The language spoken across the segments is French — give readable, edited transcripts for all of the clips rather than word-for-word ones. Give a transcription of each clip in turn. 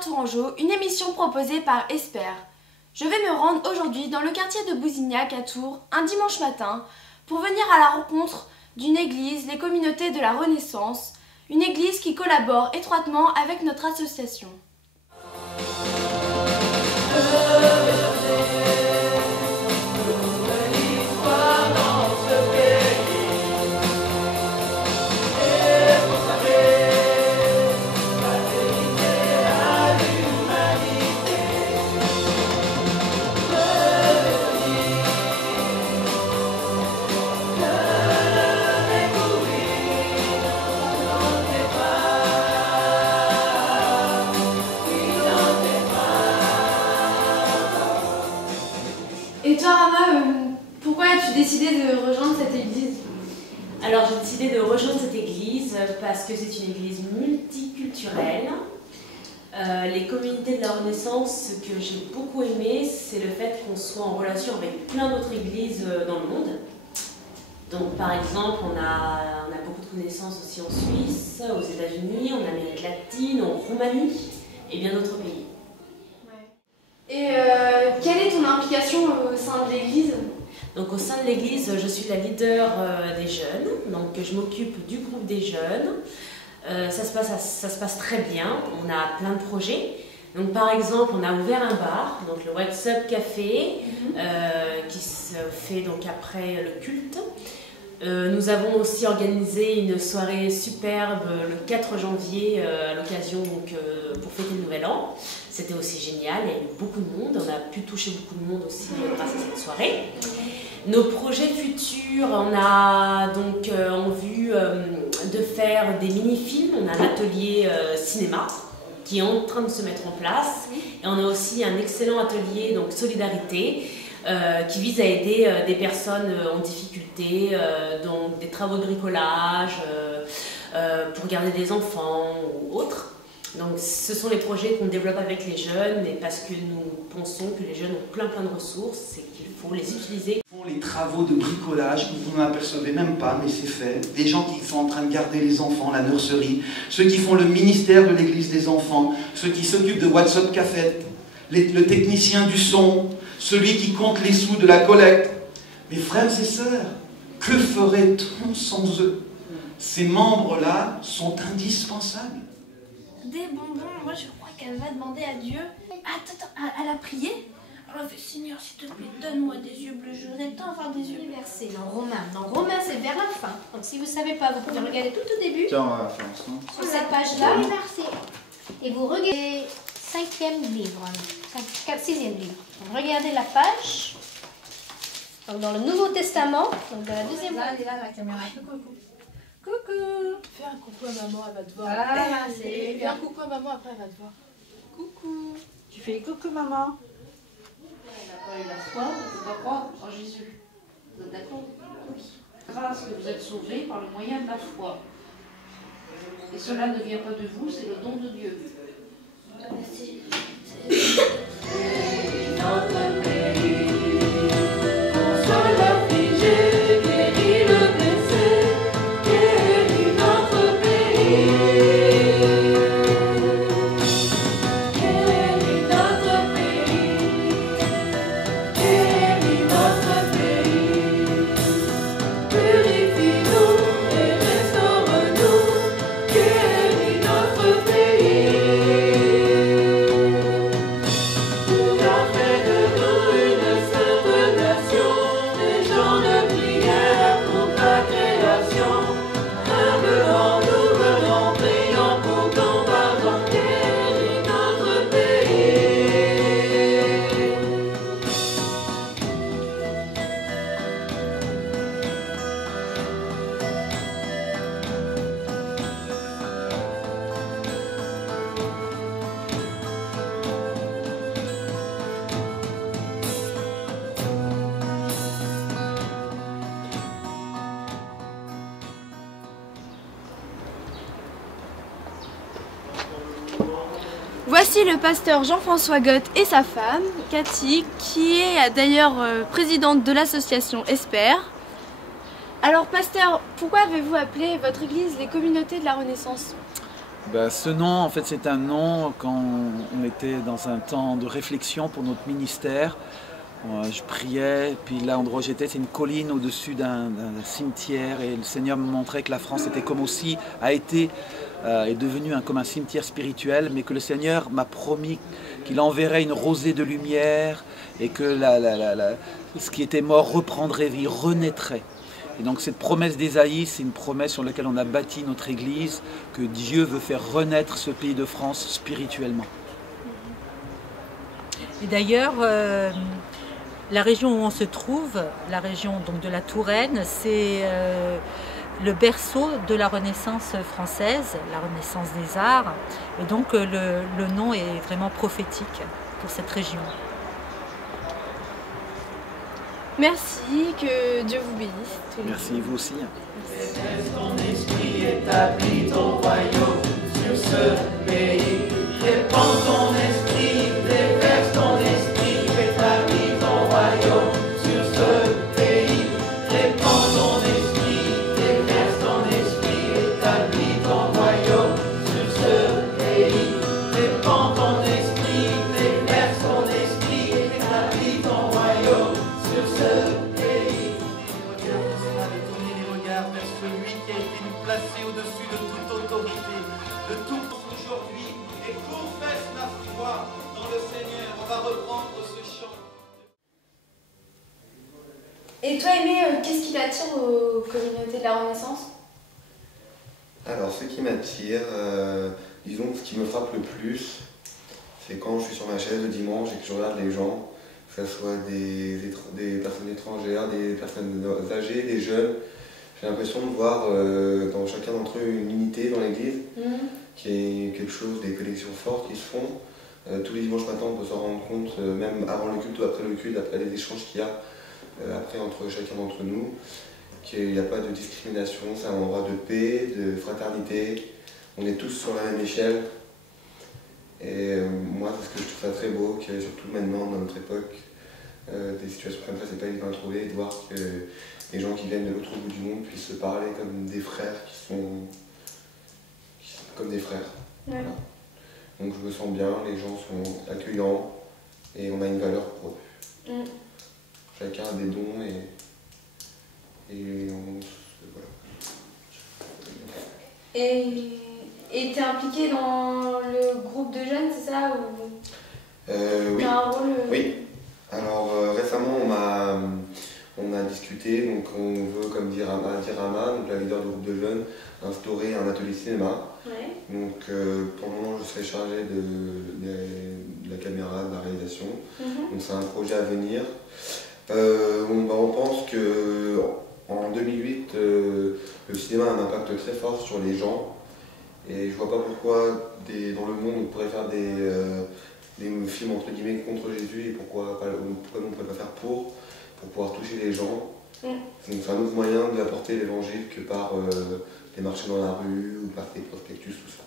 Tourangeau, une émission proposée par Esper. Je vais me rendre aujourd'hui dans le quartier de Bousignac à Tours, un dimanche matin, pour venir à la rencontre d'une église, les communautés de la Renaissance, une église qui collabore étroitement avec notre association. Et toi, Rama, pourquoi as-tu décidé de rejoindre cette église? Alors j'ai décidé de rejoindre cette église parce que c'est une église multiculturelle. Les communautés de la Renaissance, ce que j'ai beaucoup aimé, c'est le fait qu'on soit en relation avec plein d'autres églises dans le monde. Donc par exemple, on a beaucoup de connaissances aussi en Suisse, aux États-Unis, en Amérique latine, en Roumanie et bien d'autres pays. Et quelle est ton implication au sein de l'église? Donc au sein de l'église, je suis la leader des jeunes, donc je m'occupe du groupe des jeunes. Ça se passe très bien, on a plein de projets. Donc par exemple, on a ouvert un bar, donc le What's Up Café, qui se fait donc après le culte. Nous avons aussi organisé une soirée superbe le 4 janvier à l'occasion pour fêter le Nouvel An. C'était aussi génial, il y a eu beaucoup de monde, on a pu toucher beaucoup de monde aussi grâce à cette soirée. Nos projets futurs, on a donc en vue de faire des mini-films, on a un atelier cinéma qui est en train de se mettre en place. Et on a aussi un excellent atelier donc solidarité qui vise à aider des personnes en difficulté, dans des travaux de bricolage, pour garder des enfants ou autres. Donc ce sont les projets qu'on développe avec les jeunes, mais parce que nous pensons que les jeunes ont plein de ressources et qu'il faut les utiliser. Ils font les travaux de bricolage, vous n'en apercevez même pas, mais c'est fait. Des gens qui sont en train de garder les enfants, la nurserie, ceux qui font le ministère de l'église des enfants, ceux qui s'occupent de What's Up Café, le technicien du son, celui qui compte les sous de la collecte. Mes frères et sœurs, que ferait-on sans eux? Ces membres-là sont indispensables. Des bonbons, moi je crois qu'elle va demander à Dieu. Attends, elle a prié? Elle a fait, Seigneur, s'il te plaît, donne-moi des yeux bleus, je voudrais tant avoir des yeux. Versé dans Romains. Dans Romains, c'est vers la fin. Donc si vous ne savez pas, vous pouvez regarder tout au début. Tiens, on va faire ensemble. Sur cette page-là. Et vous regardez 5e livre. 6e livre. Donc regardez la page. Donc dans le Nouveau Testament, donc dans la deuxième. Là, elle est là, la caméra. Coucou. Coucou. Fais un coucou à maman, elle va te voir. Ah, Fais un coucou à maman, après elle va te voir. Coucou. Tu fais coucou maman. Elle n'a pas eu la foi, on ne peut pas croire en Jésus. Vous êtes d'accord? que vous êtes sauvés par le moyen de la foi. Et cela ne vient pas de vous, c'est le don de Dieu. Merci. Notre pays, console l'affligé, guéris le blessé, guéris notre pays. Guéris notre pays, guéris notre pays. Purifie-nous et restaure-nous, guéris notre pays. Voici le pasteur Jean-François Gott et sa femme, Cathy, qui est d'ailleurs présidente de l'association Esper. Alors pasteur, pourquoi avez-vous appelé votre église les communautés de la Renaissance? Ce nom, en fait, c'est un nom quand on était dans un temps de réflexion pour notre ministère. Je priais, puis là, endroit où j'étais, c'est une colline au-dessus d'un cimetière, et le Seigneur me montrait que la France était comme aussi, est devenue comme un cimetière spirituel, mais que le Seigneur m'a promis qu'il enverrait une rosée de lumière et que ce qui était mort reprendrait vie, renaîtrait. Et donc cette promesse d'Ésaïe, c'est une promesse sur laquelle on a bâti notre Église, que Dieu veut faire renaître ce pays de France spirituellement. Et d'ailleurs, la région où on se trouve, la région donc de la Touraine, c'est le berceau de la Renaissance française, la Renaissance des arts. Et donc le nom est vraiment prophétique pour cette région. Merci, que Dieu vous bénisse. Merci, vous aussi. Laisse ton esprit établit ton royaume sur ce pays. Répands ton esprit, déverse ton esprit, établis ton royaume sur ce pays. Répands ton esprit, déverse ton esprit, établis ton royaume sur ce pays. Répands ton esprit, déverse ton esprit, établis ton royaume sur ce pays. Tournez les regards vers celui qui a été placé au-dessus de toute autorité, de tout aujourd'hui, et confesse ma foi dans le Seigneur. On va reprendre ce chant. Et toi, Aimé, qu'est-ce qui t'attire aux communautés de la Renaissance? Alors, ce qui m'attire, disons, ce qui me frappe le plus, c'est quand je suis sur ma chaise le dimanche et que je regarde les gens, que ce soit des personnes étrangères, des personnes âgées, des jeunes. J'ai l'impression de voir dans chacun d'entre eux une unité dans l'église, qui est quelque chose, des connexions fortes qui se font. Tous les dimanches matins, on peut s'en rendre compte, même avant le culte ou après le culte, après les échanges qu'il y a après entre chacun d'entre nous, qu'il n'y a pas de discrimination, c'est un endroit de paix, de fraternité. On est tous sur la même échelle. Et moi, c'est ce que je trouve ça très beau, qu'il y a surtout maintenant, dans notre époque, des situations comme ça, c'est pas évident à trouver, de voir que les gens qui viennent de l'autre bout du monde puissent se parler comme des frères qui sont comme des frères. Ouais. Voilà. Donc je me sens bien, les gens sont accueillants et on a une valeur pour eux. Chacun a des dons et on voilà. Et t'es impliqué dans le groupe de jeunes, c'est ça ou... Oui. T'as un rôle Oui. Alors récemment on a discuté, donc on veut, comme dit Rama, donc la leader du groupe de jeunes, instaurer un atelier cinéma. Ouais. Donc pour le moment je serai chargé de la caméra, de la réalisation. Donc c'est un projet à venir. On pense qu'en 2008, le cinéma a un impact très fort sur les gens. Et je vois pas pourquoi dans le monde on pourrait faire des films entre guillemets contre Jésus et pourquoi nous on ne pourrait pas faire pour pouvoir toucher les gens. Donc c'est un autre moyen d'apporter l'évangile que par les marchés dans la rue ou par des prospectus, tout ça.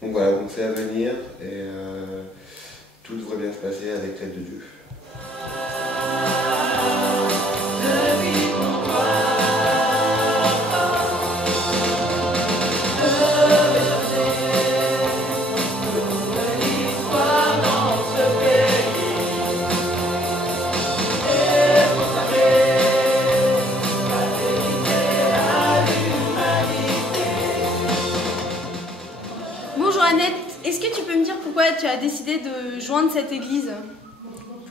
Donc voilà, donc c'est à venir et tout devrait bien se passer avec l'aide de Dieu. Bonjour Annette, est-ce que tu peux me dire pourquoi tu as décidé de joindre cette église?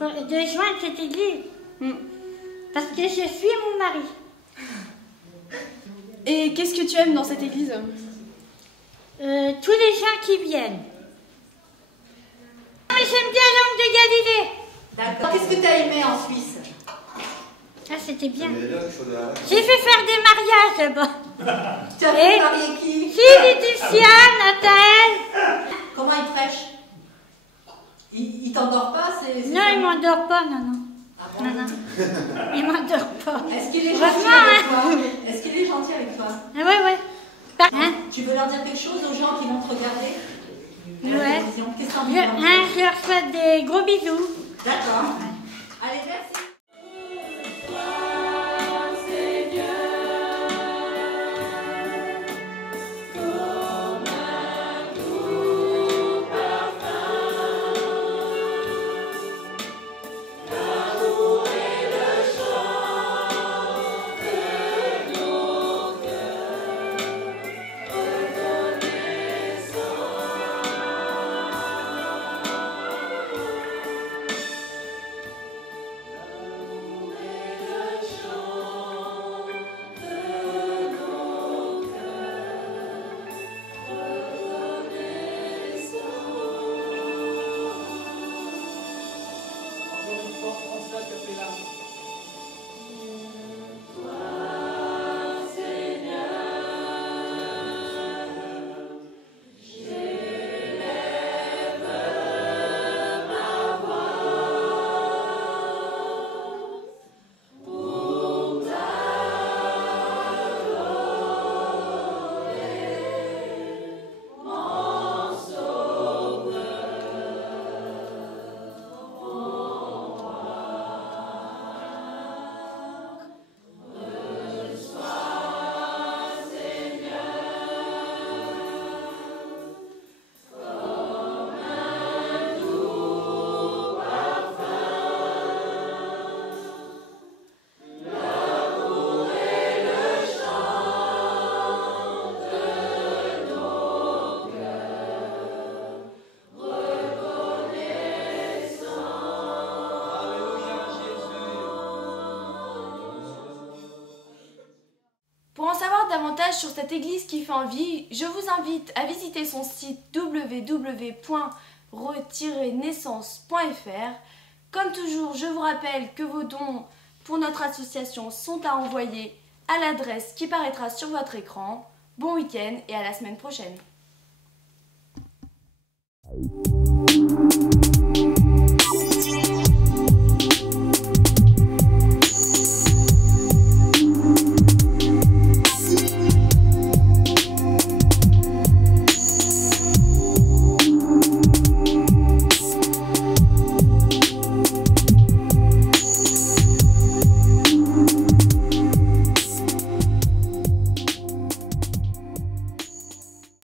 De joindre cette église parce que je suis mon mari. Et qu'est-ce que tu aimes dans cette église? Tous les gens qui viennent. Mais j'aime bien l'homme de Galilée. D'accord. Qu'est-ce que tu as aimé en Suisse? Ah, c'était bien. J'ai fait faire des mariages là-bas. Tu as fait marier qui? Laetitia, Nathalie. Comment il prêche? Il t'endort pas? Non, il m'endort pas, non. Ah bon? Non. Il m'endort pas. Est-ce qu'il est gentil avec toi? Est-ce qu'il est gentil avec toi? Ah, ouais. Hein? Tu veux leur dire quelque chose aux gens qui vont te regarder? Ouais. Qu'est-ce que t'en dis? Je leur souhaite des gros bisous. D'accord. Allez, merci. Pour en savoir davantage sur cette église qui fait envie, je vous invite à visiter son site www.re-naissance.fr. Comme toujours, je vous rappelle que vos dons pour notre association sont à envoyer à l'adresse qui paraîtra sur votre écran. Bon week-end et à la semaine prochaine.